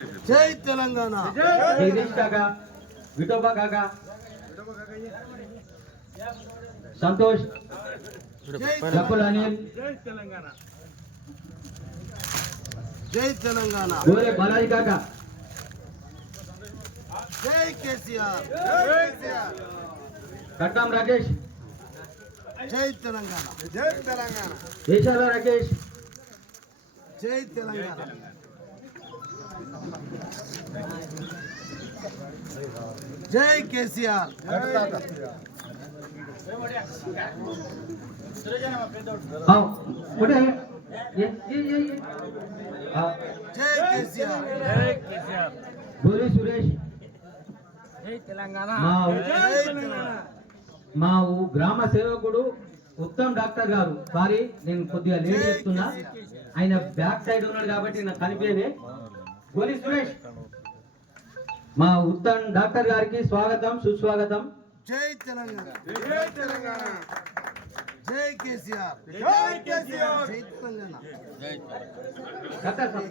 జై తెలంగాణ. జగదీష్ కాకా, విఠోబా కాకా, సంతోష్, జక్కుల్ అనిల్, జై తెలంగాణ. గోరే బాలాజీ కాకా, జై కేసీఆర్. కట్టాం రాకేష్, జై తెలంగాణ. జై తెలంగాణ. దేశాల రాకేష్, జై తెలంగాణ. జై కేసీఆర్. జై కేసీఆర్. గోరి సురేష్, మా గ్రామ సేవకుడు ఉత్తమ్ డాక్టర్ గారు. సారీ, నేను కొద్దిగా లేట్ చేస్తున్నా, ఆయన బ్యాక్ సైడ్ ఉన్నాడు కాబట్టి నాకు కనిపించలే. గోరి సురేష్, మా ఉత్తమ్ డాక్టర్ గారికి స్వాగతం, సుస్వాగతం. జై తెలంగాణ. జై తెలంగాణ. జై కేసీఆర్. జై కేసీఆర్. జై తెలంగాణ. Doctor sir